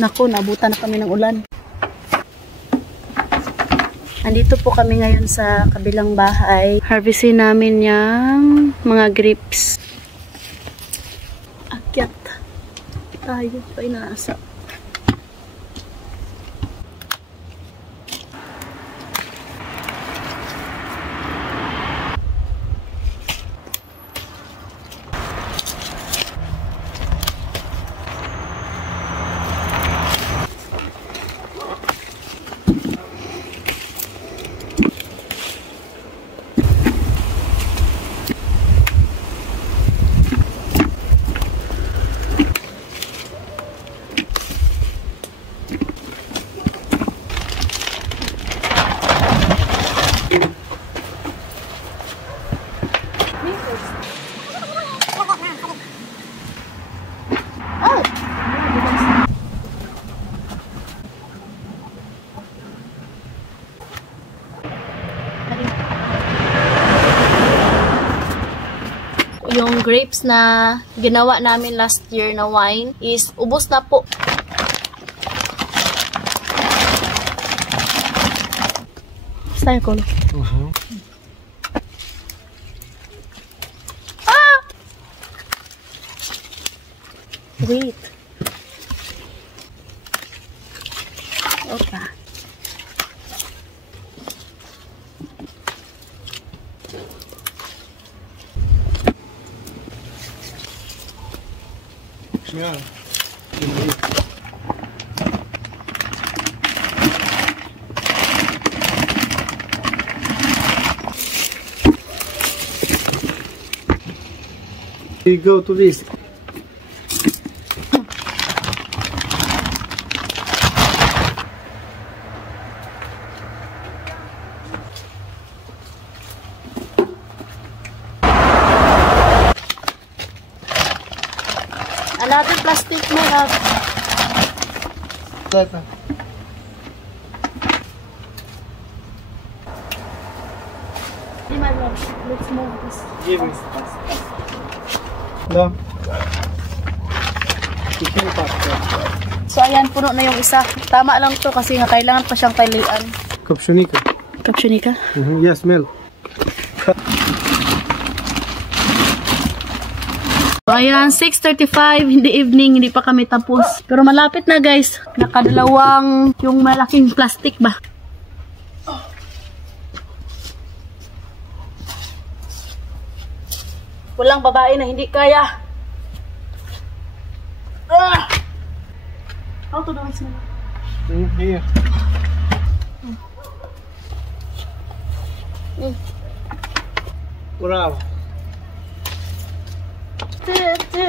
Naku, naabutan na kami ng ulan. Andito po kami ngayon sa kabilang bahay. Harvestin namin yung mga grapes. Akyat. Tayo pa inaasa. Yung grapes na ginawa namin last year na wine is ubos na po. Style ko. Ah! Wait. Okay. Yeah. We go to this. Another plastic mo na. That. My love, let's move this. Give me. No. So ayan, puno na yung isa. Tama lang to kasi nga kailangan pa siyang palian. Kapsyonika. Kapsyonika? Yes, smell. So ayan, 6:35 in the evening, hindi pa kami tapos. Pero malapit na guys. Nakadalawang yung malaking plastic ba? Walang babae na hindi kaya. Ah! How to do it, smell? Here. Bravo.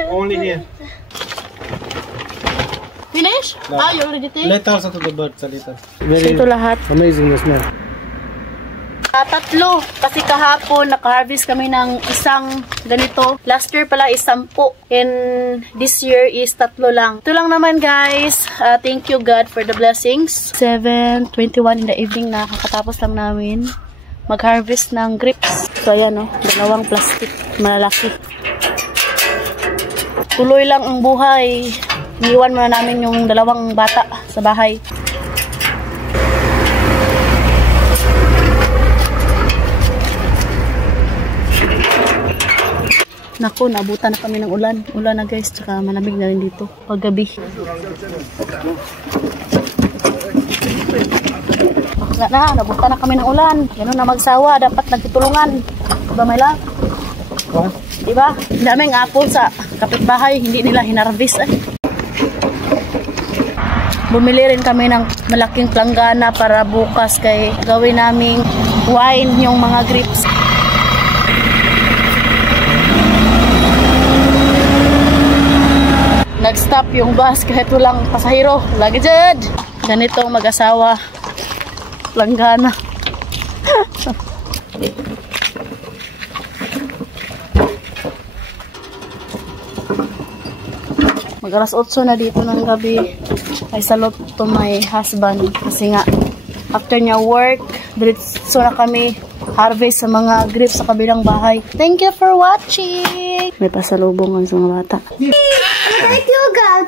Only here. Finish? No. Ah, you already take? Let also to the birds a little. So Very ito lahat. amazing the smell. Tatlo. Kasi kahapon, naka-harvest kami ng isang ganito. Last year pala is 10. And this year is 3 lang. Ito lang naman guys. Thank you God for the blessings. 7:21 in the evening na kakatapos lang namin mag-harvest ng grapes. So ayan o, dalawang plastic. Malalaki. Tuloy lang ang buhay. Iiwan muna namin yung dalawang bata sa bahay. Naku, naabutan na kami ng ulan. Ulan na guys, tsaka malamig na rin dito paggabi. Bakla na, naabutan na kami ng ulan. Ganun na magsawa, dapat nagtutulungan. Diba may lang? Diba? Daming apple sa kapitbahay, hindi nila hinarvest. Bumili rin kami ng malaking planggana para bukas kay gawin naming wine yung mga grapes. Nag-stop yung bus kahit walang pasahero. Lagi dyan. Ganito mag-asawa. Planggana. Mag-alas 8 na dito ng gabi. I salute to my husband. Kasi nga, after niya work, diretso na kami harvest sa mga grapes sa kabilang bahay. Thank you for watching! May pasalubong ang sa mga bata. Thank you, God!